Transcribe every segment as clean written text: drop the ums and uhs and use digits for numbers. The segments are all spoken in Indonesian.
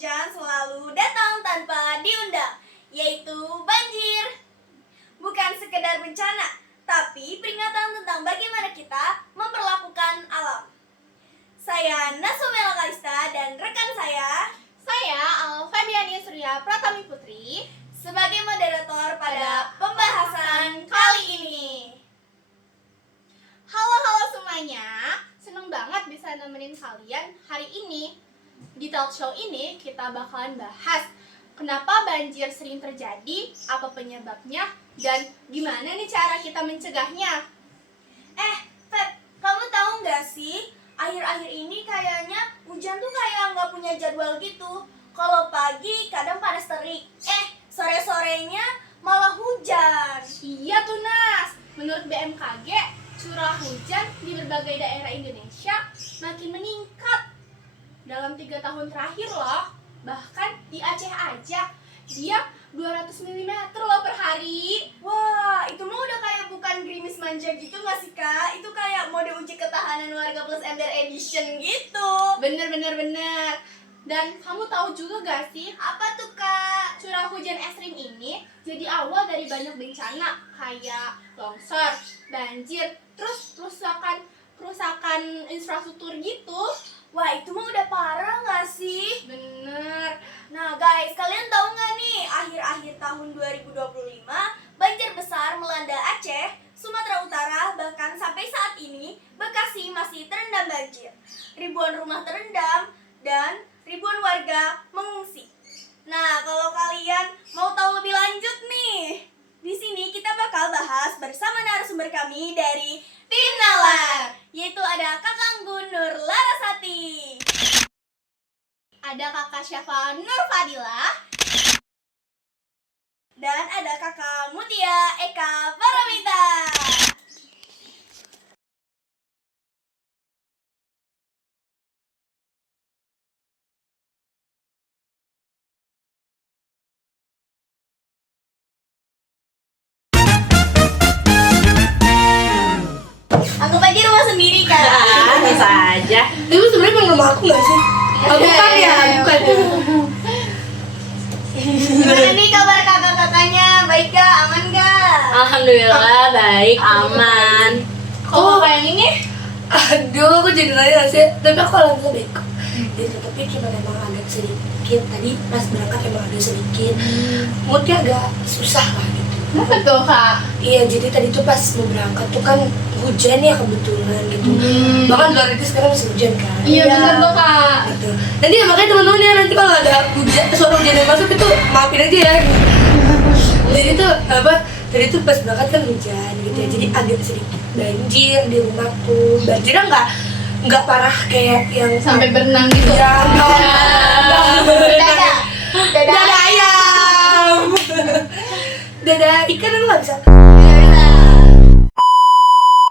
hujan selalu datang tanpa diundang, yaitu banjir. Bukan sekedar bencana, tapi peringatan tentang bagaimana kita memperlakukan alam. Saya Nasomela Kalista dan rekan saya Alfabiani Surya Pratami Putri sebagai moderator pada pembahasan kali ini. Halo semuanya, seneng banget bisa nemenin kalian hari ini. Di talk show ini kita bakalan bahas kenapa banjir sering terjadi, apa penyebabnya, dan gimana nih cara kita mencegahnya. Feb, kamu tahu nggak sih? Akhir-akhir ini kayaknya hujan tuh kayak nggak punya jadwal gitu. Kalau pagi kadang panas terik, sore-sorenya malah hujan. Iya tuh Nas, menurut BMKG, curah hujan di berbagai daerah Indonesia makin meningkat dalam 3 tahun terakhir loh. Bahkan di Aceh aja, dia 200 mm loh per hari. Wah, itu mah udah kayak bukan gerimis manja gitu nggak sih kak? Itu kayak mode uji ketahanan warga plus ember edition gitu. Bener. Dan kamu tahu juga gak sih, Apa tuh kak? curah hujan ekstrim ini jadi awal dari banyak bencana kayak longsor, banjir, terus kerusakan infrastruktur gitu. Wah, itu mah udah parah nggak sih? Bener. Nah guys, kalian tahu nggak nih, akhir-akhir tahun 2025 banjir besar melanda Aceh, Sumatera Utara, bahkan sampai saat ini Bekasi masih terendam banjir. Ribuan rumah terendam dan ribuan warga mengungsi. Nah, kalau kalian mau tahu lebih lanjut nih, di sini kita bakal bahas bersama narasumber kami dari Tim Nalar, yaitu ada Kakang Nur Larasati, Ada kakak Syafa Nur Fadila, dan ada Kakak Mutia Eka Paramita. Anggap aja rumah sendiri kan? bisa aja. Itu sebenarnya emang rumah aku nggak sih? Bukan ya. Gimana nih kabar kakak-kakaknya? Baik gak? Aman gak? Alhamdulillah baik, aman. Kok kayak ini? Aduh, aku jadi nanya sih. Tapi aku langsung beko. Jadi tapi cuma emang agak sedikit. Tadi pas berangkat emang agak sedikit. Moodnya agak susah lah gitu. Apa tuh kak? Iya, jadi tadi tuh pas mau berangkat tuh kan hujan ya kebetulan gitu. Bahkan luar itu sekarang masih hujan kan. Iya bener tuh kak. Gitu. Nanti ya makanya teman-teman ya nanti kalau ada hujan, suara hujan yang masuk itu maafin aja ya. Jadi tuh apa? Tadi tuh pas berangkat kan hujan gitu ya. Jadi agak sedikit banjir di rumahku. Banjirnya nggak parah kayak yang Sampai berenang gitu. ya, Dada ayam. Dada ikan lu nggak bisa.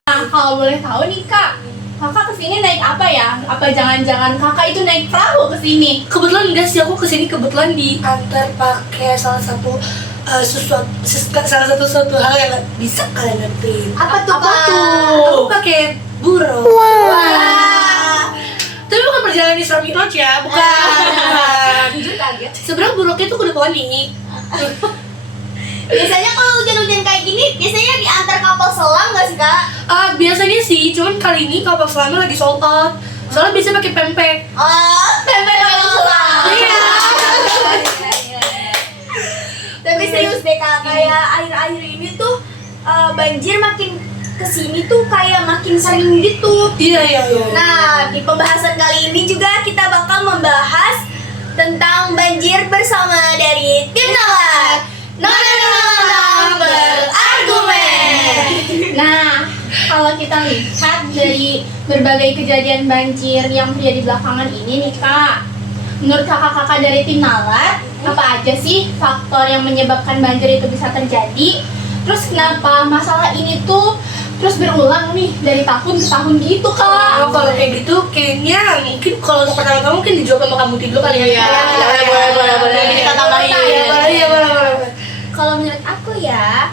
Nah, kalau boleh tahu nih kak, kakak kesini naik apa ya? Apa jangan-jangan kakak itu naik perahu kesini? Kebetulan enggak sih, aku kesini kebetulan diantar pakai salah satu sesuatu hal yang bisa kalian ngerti. Apa tuh Apa kak? tuh? Aku pakai burung. Wah. Tapi bukan perjalanan Isra Mi'raj ya, bukan. Jujur kaget. Sebenarnya buruknya tuh kuda poni. Biasanya kalau hujan-hujan kayak gini, biasanya diantar kapal selam nggak sih kak? Biasanya sih, cuman kali ini kapal selamnya lagi sold out. Soalnya bisa pakai pempek. Oh, pempek kapal selam. Iya. Tapi serius deh kak, kayak akhir-akhir ini tuh banjir makin kesini tuh kayak makin sering gitu. Iya. Nah, di pembahasan kali ini juga kita bakal membahas tentang banjir bersama dari Tim Nalar. Nonton berargumen. Nah, kalau kita lihat dari berbagai kejadian banjir yang terjadi belakangan ini nih kak, menurut kakak-kakak dari Tim Nalar, apa aja sih faktor yang menyebabkan banjir itu bisa terjadi? Terus kenapa masalah ini tuh terus berulang nih dari tahun ke tahun gitu kak? Kalau kayak gitu kayaknya mungkin kalau untuk pertama-tama mungkin dijawab sama kamu dulu kali ya. Iya, boleh. Kita tambahin. Iya, boleh. Kalau menurut aku ya,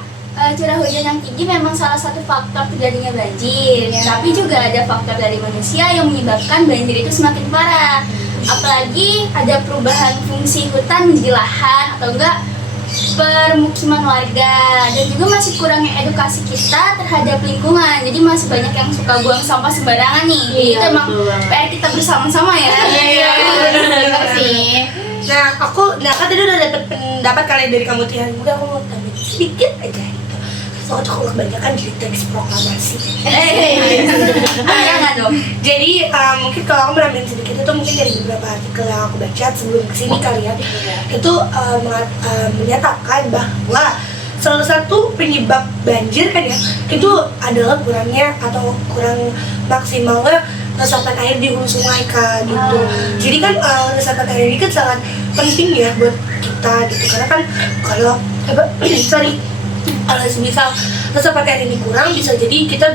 curah hujan yang tinggi memang salah satu faktor terjadinya banjir. Tapi juga ada faktor dari manusia yang menyebabkan banjir itu semakin parah. Apalagi ada perubahan fungsi hutan menjadi lahan atau enggak permukiman warga, dan juga masih kurangnya edukasi kita terhadap lingkungan. Jadi masih banyak yang suka buang sampah sembarangan nih. Jadi Iya, itu emang betul banget. PR kita bersama-sama ya. Iya, benar sih. Nah, kan tadi udah dapet pendapat kalian dari kamu Tian. Mungkin aku mau tambahin sedikit aja gitu. Soalnya kalau kebanyakan jadi teks proklamasi. Jangan dong. Jadi mungkin kalau aku menambahin sedikit itu mungkin dari beberapa artikel yang aku baca sebelum kesini kalian itu menyatakan bahwa salah satu penyebab banjir kan ya itu adalah kurangnya atau kurang maksimalnya resapan air di hulu sungai Kak gitu. Jadi kan resapan air ini kan sangat penting ya buat kita gitu karena kan kalau kalau misal resapan air ini kurang bisa jadi kita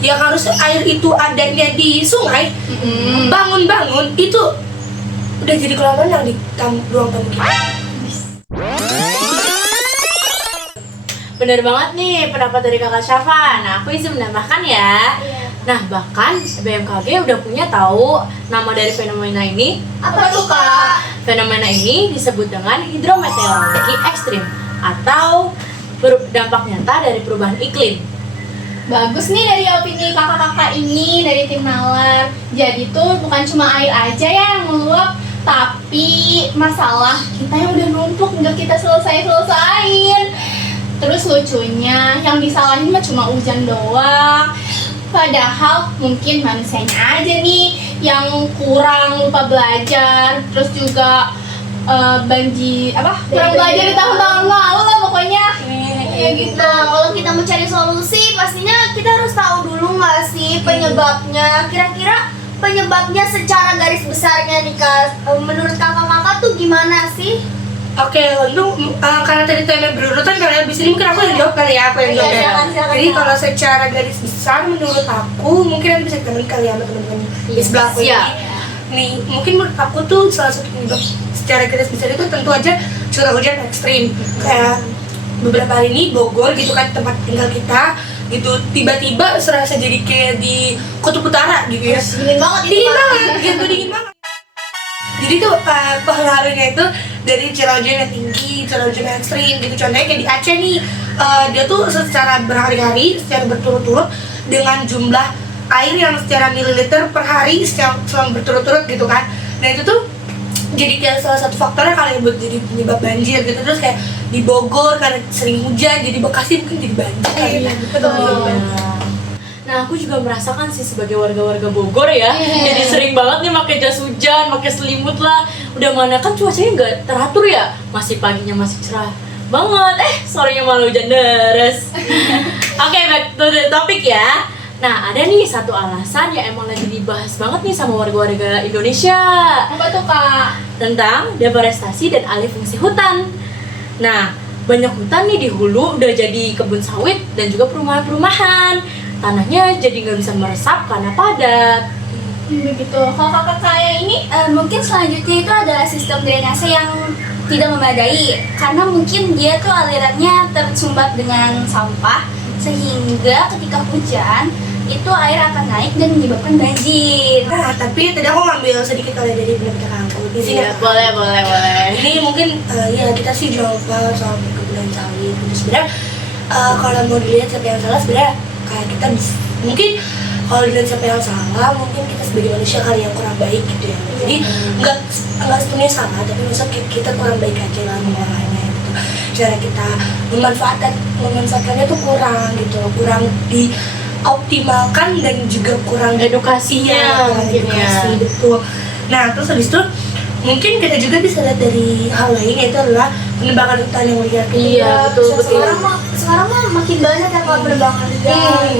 yang harus air itu adanya di sungai bangun-bangun itu udah jadi kolam renang di ruang tamu kita. Bener banget nih pendapat dari kakak Syafa. Nah, aku izin menambahkan ya. Nah, bahkan BMKG udah punya tahu nama dari fenomena ini. Apa tuh Kak? Fenomena ini disebut dengan hidrometeorologi ekstrim atau dampak nyata dari perubahan iklim. Bagus nih dari opini kakak-kakak ini dari tim Nalar. Jadi tuh bukan cuma air aja ya yang meluap, tapi masalah kita yang udah numpuk nggak kita selesai-selesain. Terus lucunya yang disalahin mah cuma hujan doang. Padahal mungkin manusianya aja nih yang kurang lupa belajar, terus juga kurang belajar di tahun-tahun lalu lah pokoknya. Ya gitu. Nah, kalau kita mau cari solusi, pastinya kita harus tahu dulu nggak sih penyebabnya. Kira-kira penyebabnya secara garis besarnya nih Kak, menurut kakak-kakak tuh gimana sih? Oke, untuk karena tadi tema berurutan kalian bisa mungkin aku yang jawab kali ya, aku yang jawab ya. silakan, Jadi Kak. kalau secara garis besar menurut aku mungkin nanti bisa ditemuin kali ya sama teman-teman di sebelah aku ini. Nih, mungkin menurut aku tuh salah satu penyebab secara garis besar itu tentu aja curah hujan ekstrim. Kayak beberapa hari ini Bogor gitu kan tempat tinggal kita gitu tiba-tiba serasa jadi kayak di kutub utara gitu ya. Dingin banget itu, Dingin Kak. banget, gitu dingin banget. Jadi tuh pengaruhnya itu dari curah hujan yang tinggi, curah hujan yang ekstrim gitu. Contohnya kayak di Aceh nih, dia tuh secara berhari-hari, secara berturut-turut dengan jumlah air yang secara mililiter per hari selama berturut-turut gitu kan. Nah itu tuh jadi kayak salah satu faktornya kali buat jadi penyebab banjir gitu. Terus kayak di Bogor karena sering hujan, jadi Bekasi mungkin jadi banjir. Iya, betul. Nah, aku juga merasakan sih sebagai warga-warga Bogor ya. Jadi sering banget nih pakai jas hujan, pakai selimut lah. Udah mana kan cuacanya nggak teratur ya. Masih paginya masih cerah banget. Sorenya malah hujan deras. Oke, back to the topic ya. Nah, ada nih satu alasan yang emang lagi dibahas banget nih sama warga-warga Indonesia. Apa tuh Kak? Tentang deforestasi dan alih fungsi hutan. Nah, banyak hutan nih di hulu udah jadi kebun sawit dan juga perumahan-perumahan. Tanahnya jadi nggak bisa meresap karena padat. Begitu. Kalau kakak saya ini Mungkin selanjutnya itu adalah sistem drainase yang tidak memadai, karena mungkin dia tuh alirannya tersumbat dengan sampah, sehingga ketika hujan itu air akan naik dan menyebabkan banjir. Nah, tapi tadi aku ngambil sedikit kali dari pendapat aku di sini. Iya, boleh. Ini mungkin ya kita sih jangan lupa soal perkebunan sawit. Gitu. Sebenarnya kalau mau dilihat siapa yang salah, sebenarnya kayak kita mungkin kalau dilihat siapa yang salah, mungkin kita sebagai manusia kali yang kurang baik gitu ya. Jadi nggak sepenuhnya salah, tapi maksudnya kita kurang baik aja lah mengolahnya gitu. Cara kita memanfaatkannya tuh kurang gitu, kurang dioptimalkan dan juga kurang Edukasinya kurang mungkin edukasi, ya. betul. Nah, terus habis itu mungkin kita juga bisa lihat dari hal lain, yaitu adalah penebangan hutan yang liar. Iya, betul. Sekarang mah makin banyak ya kalau penebangan hujan.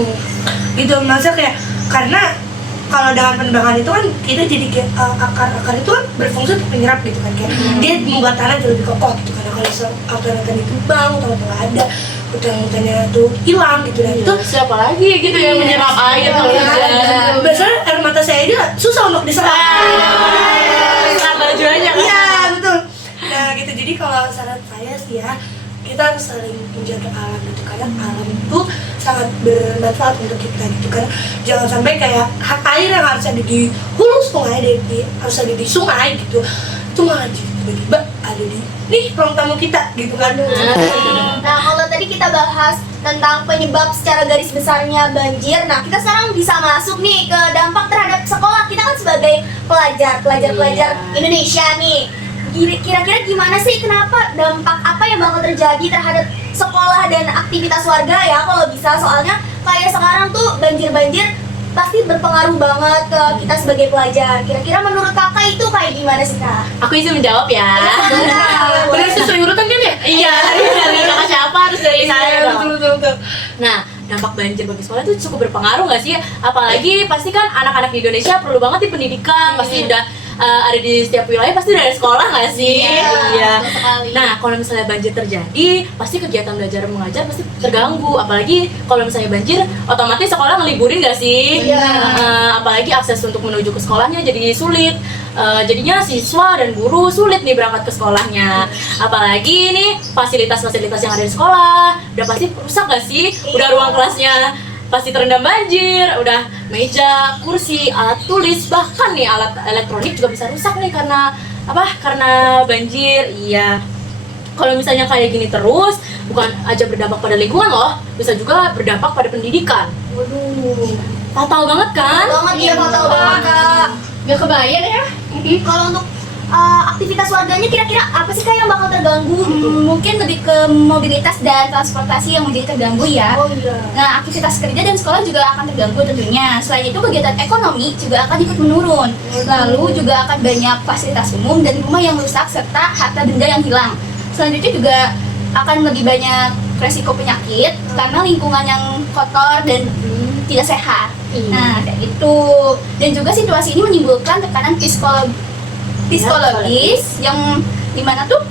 Gitu, maksudnya kayak karena kalau dengan penebangan itu kan kita jadi kayak akar-akar itu kan berfungsi untuk menyerap gitu kan, kayak dia membuat tanah jadi lebih kokoh gitu. Karena kalau hutan-hutan ditebang, hutan-hutan nggak ada, hutan-hutannya tuh hilang gitu, dan itu Siapa lagi gitu yang menyerap air kalau hujan? biasanya air mata saya aja susah untuk diserap. Sabar aja kan? Iya, betul. Nah gitu, jadi kalau saran saya sih ya, kita harus saling menjaga alam gitu, karena alam itu sangat bermanfaat untuk kita gitu. Karena jangan sampai kayak air yang harus ada di hulu sungai, harus ada di sungai gitu, itu malah tiba-tiba ada di nih ruang tamu kita gitu kan. Nah, kalau tadi kita bahas tentang penyebab secara garis besarnya banjir, nah kita sekarang bisa masuk nih ke dampak terhadap sekolah. Kita kan sebagai pelajar Indonesia nih, kira-kira gimana sih, kenapa, dampak apa yang bakal terjadi terhadap sekolah dan aktivitas warga ya kalau bisa? Soalnya kayak sekarang tuh banjir pasti berpengaruh banget ke kita sebagai pelajar. Kira-kira menurut kakak itu kayak gimana sih, Kak? Aku izin menjawab ya. Benar sesuai urutan kan ya? Iya, dari kakak siapa harus dari saya dong. Betul. Nah, dampak banjir bagi sekolah itu cukup berpengaruh nggak sih? Apalagi pasti kan anak-anak di Indonesia perlu banget nih pendidikan, pasti udah ada di setiap wilayah, pasti udah ada sekolah nggak sih? Iya. betul sekali. Nah, kalau misalnya banjir terjadi, pasti kegiatan belajar mengajar pasti terganggu. Apalagi kalau misalnya banjir, otomatis sekolah ngeliburin nggak sih? Iya. Apalagi akses untuk menuju ke sekolahnya jadi sulit. Jadinya siswa dan guru sulit nih berangkat ke sekolahnya. Apalagi nih fasilitas-fasilitas yang ada di sekolah udah pasti rusak nggak sih? Udah ruang kelasnya pasti terendam banjir, udah meja, kursi, alat tulis, bahkan nih alat elektronik juga bisa rusak nih karena apa? Karena banjir. Iya. Kalau misalnya kayak gini terus, bukan aja berdampak pada lingkungan loh, bisa juga berdampak pada pendidikan. Waduh, Fatal banget kan? banget ya, fatal banget, Kak. Gak kebayang ya. Kalau untuk aktivitas warganya kira-kira apa sih, Kak, yang bakal terganggu? Mungkin lebih ke mobilitas dan transportasi yang menjadi terganggu ya. Oh iya. Nah, aktivitas kerja dan sekolah juga akan terganggu tentunya. Selain itu, kegiatan ekonomi juga akan ikut menurun. Lalu juga akan banyak fasilitas umum dan rumah yang rusak serta harta benda yang hilang. Selanjutnya juga akan lebih banyak resiko penyakit karena lingkungan yang kotor dan tidak sehat. Nah, kayak gitu. Dan juga situasi ini menimbulkan tekanan psikologis yang dimana tuh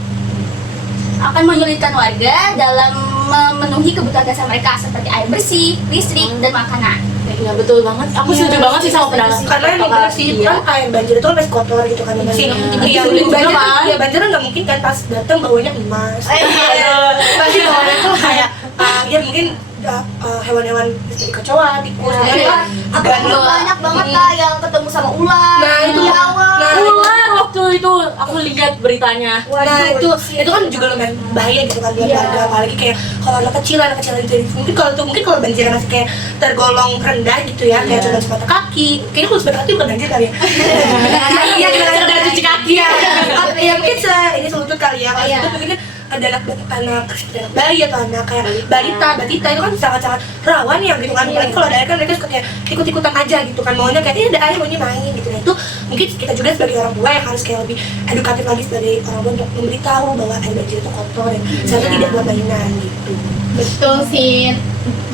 akan menyulitkan warga dalam memenuhi kebutuhan dasar mereka seperti air bersih, listrik, dan makanan. Iya betul banget. Aku setuju banget sih sama pendapat. Karena yang benar sih, kan air banjir itu kan masih kotor gitu kan, masih sulit juga banjir, kan. ya banjir kan nggak mungkin kan pas datang baunya emas. Pasti baunya tuh kayak ya mungkin hewan-hewan seperti kecoa, tikus, Aku banyak banget, Kak, yang ketemu sama ular. Nah, itu. di awal. Nah, Ular waktu itu aku lihat beritanya. Nah itu kan juga lumayan bahaya gitu kan buat warga, apalagi kayak kalau anak kecil itu mungkin kalau banjir masih kayak tergolong rendah gitu ya, kayak cuma sepatu kaki, kayaknya kalau sepatu kaki bukan banjir kali ya. Iya, Sekedar cuci kaki. Ya mungkin ini selutut kali ya, kalau selutut mungkin ada anak bayi atau anak kayak balita itu kan sangat-sangat rawan ya gitu kan, apalagi kalau ada air kan mereka suka kayak ikut-ikutan aja gitu kan, maunya kayak ini ada air maunya main gitu. Nah itu mungkin kita juga sebagai orang tua yang harus kayak lebih edukatif lagi sebagai orang tua untuk memberitahu bahwa air banjir itu kotor dan seharusnya tidak buat mainan gitu. Betul sih.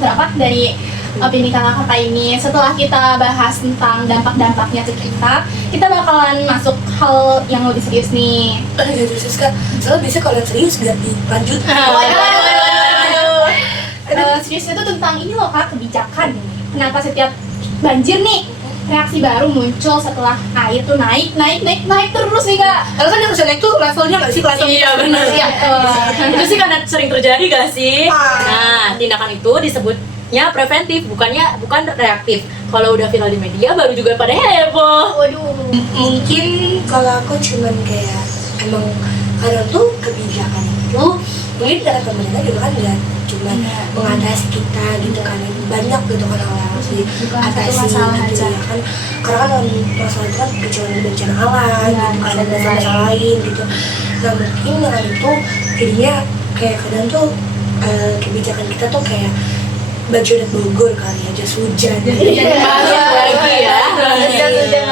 Berapa dari opini kakak-kakak ini, setelah kita bahas tentang dampak-dampaknya ke kita bakalan masuk hal yang lebih serius nih. Serius kan, soalnya biasanya kalau yang serius biar dilanjut. Seriusnya itu tentang ini loh Kak, kebijakan. Kenapa setiap banjir nih reaksi baru muncul setelah air tuh naik terus nih Kak. Kalau kan yang harus naik tuh levelnya nggak sih, kelas Iya benar. Itu sih karena sering terjadi gak sih? Ah. Nah, tindakan itu disebutnya preventif, bukan reaktif. Kalau udah viral di media baru juga pada heboh. Waduh. Mungkin kalau aku cuman kayak emang kadang tuh kebijakan itu mungkin dari pemerintah juga kan nggak cuma mengatasi kita gitu kan, banyak gitu kan hal yang harus diatasi gitu ya kan, karena kan masalah itu kan kecuali bencana alam gitu kan, ada masalah lain gitu. Nah mungkin dengan itu jadinya kayak kadang tuh kebijakan kita tuh kayak baju dan Bogor kali ya, jas hujan. Masuk lagi ya.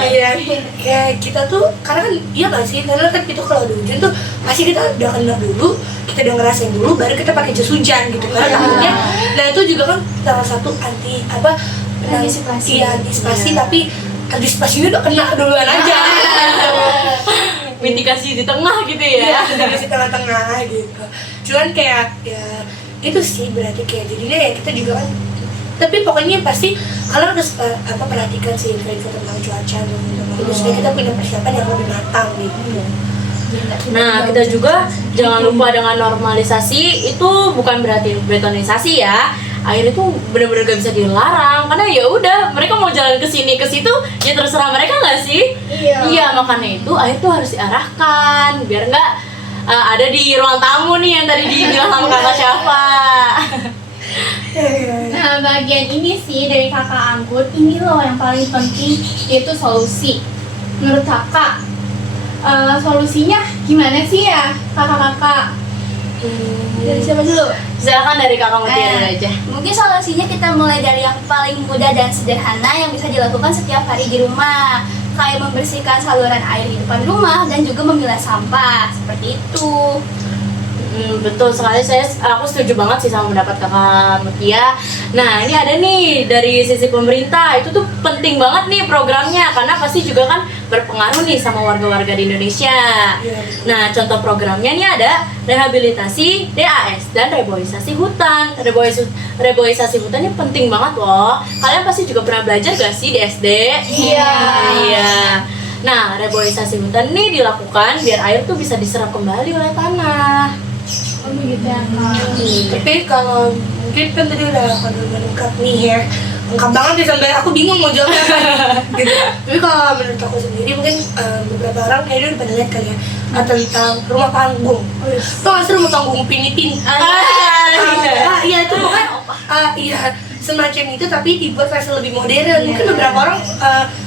Iya, kayak kita tuh karena kan iya nggak sih, karena kan kita kalau ada hujan tuh pasti kita udah kena dulu, kita udah ngerasain dulu, baru kita pakai jas hujan gitu kan takutnya. Nah itu juga kan salah satu Antisipasi. Iya antisipasi, tapi antisipasinya udah kena duluan aja. Mitigasi di tengah gitu ya. Iya, dari tengah-tengah gitu. Cuman kayak ya itu sih berarti kayak jadinya ya kita juga kan, tapi pokoknya pasti kalian harus perhatikan sih info tentang cuaca gitu, supaya kita punya persiapan yang lebih matang gitu. Nah, kita juga jangan lupa dengan normalisasi itu bukan berarti betonisasi ya. Air itu benar-benar gak bisa dilarang karena ya udah mereka mau jalan ke sini ke situ ya terserah mereka nggak sih? Iya, makanya itu air tuh harus diarahkan biar nggak ada di ruang tamu nih yang tadi dibilang sama kakak Syafa. Nah, bagian ini sih dari kakak Anggun, ini loh yang paling penting, yaitu solusi. Menurut kakak, solusinya gimana sih ya kakak-kakak? Dari siapa dulu? Silakan dari kakak Mutia dulu aja. Mungkin solusinya kita mulai dari yang paling mudah dan sederhana yang bisa dilakukan setiap hari di rumah, kayak membersihkan saluran air di depan rumah dan juga memilah sampah seperti itu. Betul sekali, aku setuju banget sih sama pendapat kakak Mutia. Nah, ini ada nih dari sisi pemerintah, itu tuh penting banget nih programnya karena pasti juga kan berpengaruh nih sama warga-warga di Indonesia. Nah, contoh programnya nih ada rehabilitasi DAS dan reboisasi hutan. Reboisasi hutan ini penting banget loh. Kalian pasti juga pernah belajar gak sih di SD? Iya. Nah, reboisasi hutan ini dilakukan biar air tuh bisa diserap kembali oleh tanah. Oh begitu ya kak. Tapi kalau mungkin kan tadi udah lengkap nih ya, lengkap banget nih sampai aku bingung mau jawabnya apa gitu. Tapi kalau menurut aku sendiri mungkin beberapa orang kayaknya udah pada lihat kali ya tentang rumah panggung. Tuh nggak sih rumah panggung Pinipin? Iya itu bukan iya semacam itu tapi dibuat versi lebih modern. Mungkin beberapa orang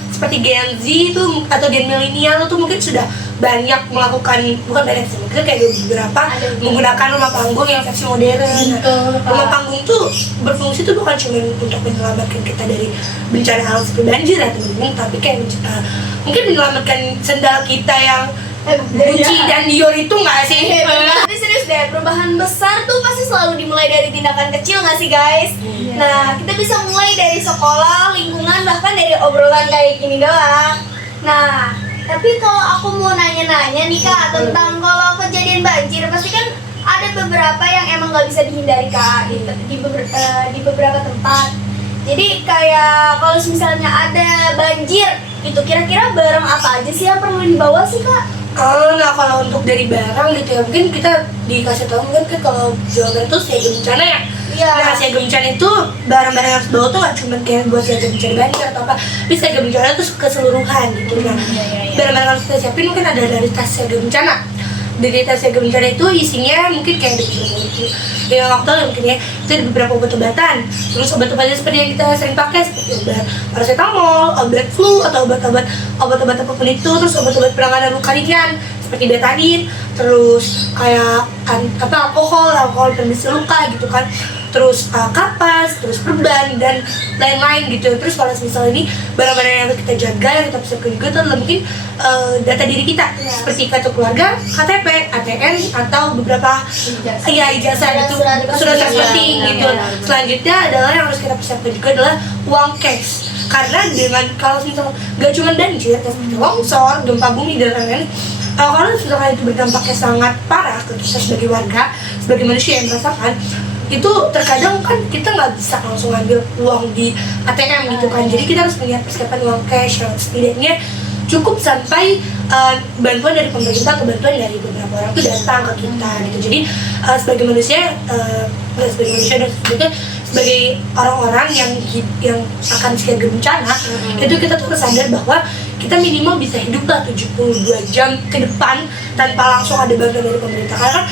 seperti Gen Z itu atau Gen milenial itu mungkin sudah banyak melakukan, bukan banyak sih, mungkin kayak beberapa menggunakan rumah panggung yang versi modern. Rumah panggung tuh berfungsi tuh bukan cuma untuk menyelamatkan kita dari bencana alam seperti banjir atau gunung, tapi kayak mungkin menyelamatkan sendal kita yang Gucci dan Dior itu nggak sih? Tapi serius deh, perubahan besar tuh pasti selalu dimulai dari tindakan kecil nggak sih guys? Nah, kita bisa mulai dari sekolah, lingkungan, bahkan dari obrolan kayak gini doang. Nah, tapi kalau aku mau nanya-nanya nih kak tentang kalau kejadian banjir, pasti kan ada beberapa yang emang nggak bisa dihindari kak di beberapa tempat. Jadi kayak kalau misalnya ada banjir, itu kira-kira barang apa aja sih yang perlu dibawa sih kak? Nah kalau untuk dari barang gitu ya, mungkin kita dikasih tahu kan kalau Jawa Barat itu siaga bencana ya. Iya. Nah siaga bencana itu barang-barang yang harus bawa tuh nggak cuma kayak buat siaga bencana banjir atau apa, tapi siaga bencana itu keseluruhan gitu kan. Barang-barang yang harus kita siapin mungkin ada dari tas siaga bencana. Dari tas siaga bencana itu isinya mungkin kayak gitu. Yang aku tahu mungkin ya itu ada beberapa obat-obatan. Terus obat-obatnya seperti yang kita sering pakai seperti obat paracetamol, obat flu atau obat-obat apapun itu. Terus obat-obat penanganan luka ringan seperti betadine. Terus kayak alkohol pembersih luka gitu kan. Terus kapas, terus perban dan lain-lain gitu. Terus kalau misalnya ini barang-barang yang kita jaga, yang kita persiapkan juga itu adalah mungkin data diri kita seperti kartu keluarga, KTP, ATM atau beberapa ijazah itu sudah penting gitu. Selanjutnya adalah yang harus kita persiapkan juga adalah uang cash. Karena dengan kalau misalnya nggak cuma banjir, seperti longsor, gempa bumi dan lain-lain, kalau misalnya itu berdampaknya sangat parah ke kita sebagai warga, sebagai manusia yang merasakan, itu terkadang kan kita nggak bisa langsung ambil uang di ATM gitu kan. Jadi kita harus punya persiapan uang cash yang setidaknya cukup sampai bantuan dari pemerintah atau bantuan dari beberapa orang itu datang ke kita gitu. Jadi sebagai manusia dan sebagai orang-orang yang akan siaga bencana, itu kita tuh harus sadar bahwa kita minimal bisa hidup lah 72 jam ke depan tanpa langsung ada bantuan dari pemerintah, karena kan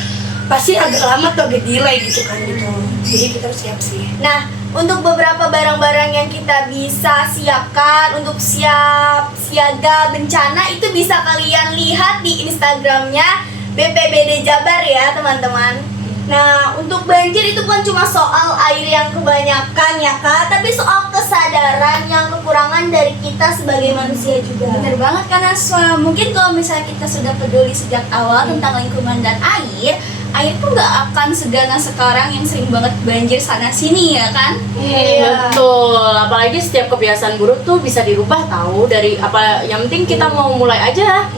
pasti agak lama atau agak delay gitu kan gitu. Jadi kita harus siap sih. Nah, untuk beberapa barang-barang yang kita bisa siapkan untuk siap siaga bencana itu bisa kalian lihat di Instagramnya BPBD Jabar ya teman-teman. Nah, untuk banjir itu bukan cuma soal air yang kebanyakan ya kak, tapi soal kesadaran yang kekurangan dari kita sebagai manusia juga. Bener banget, karena mungkin kalau misalnya kita sudah peduli sejak awal tentang lingkungan dan air tuh nggak akan seganas sekarang yang sering banget banjir sana sini ya kan? Betul, apalagi setiap kebiasaan buruk tuh bisa dirubah tahu dari apa, yang penting kita mau mulai aja.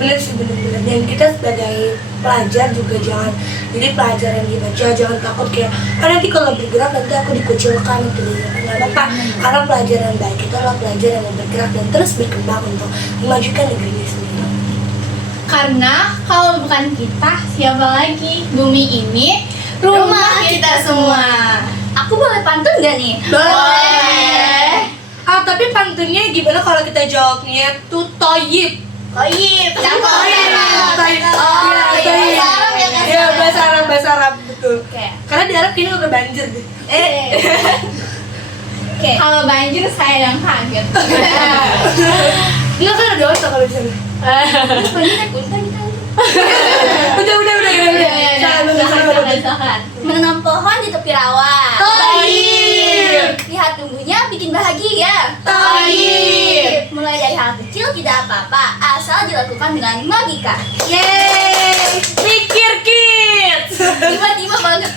Bener sih, bener-bener. Dan kita sebagai pelajar juga jangan, jadi pelajaran dibaca jangan takut kayak nanti kalau bergerak nanti aku dikucilkan gitu. Nggak apa-apa, karena pelajaran baik itu adalah pelajaran yang bergerak dan terus berkembang untuk memajukan negeri ini sendiri. Karena kalau bukan kita, siapa lagi? Bumi ini rumah kita semua. Aku boleh pantun gak nih? Boleh. Ah, tapi pantunnya gimana kalau kita jawabnya tuh toyib? Toyib. Toyib. Toyib. Oh, Iya, iya, toyib. bahasa Arab ya, Kak? Iya, bahasa Arab betul. Oke. Karena di Arab kayaknya udah banjir deh. Oke. Kalau banjir saya yang kaget. Enggak kan ada dosa kalau di sana. Udah. Silakan. Menanam pohon di tepi rawa. Toyib. Lihat tumbuhnya bikin bahagia. Toyib. Mulai dari hal kecil tidak apa-apa, asal dilakukan dengan logika. Yeay. Mikir kids. Tiba-tiba banget.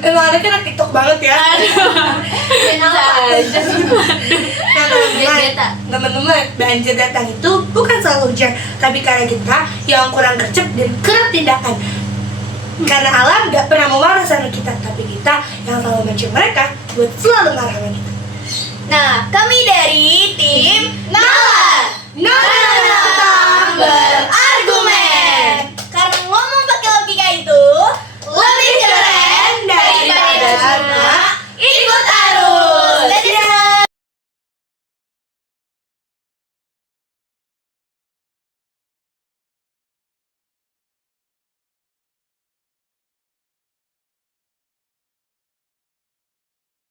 Emang ada kan TikTok banget ya. Kenapa? Nah, teman-teman, banjir datang itu bukan soal hujan, tapi karena kita yang kurang gercep dan kurang tindakan. Karena alam gak pernah mau marah sama kita, tapi kita yang selalu mencium mereka buat selalu marah sama kita. Nah, kami dari tim Nalar. Nah,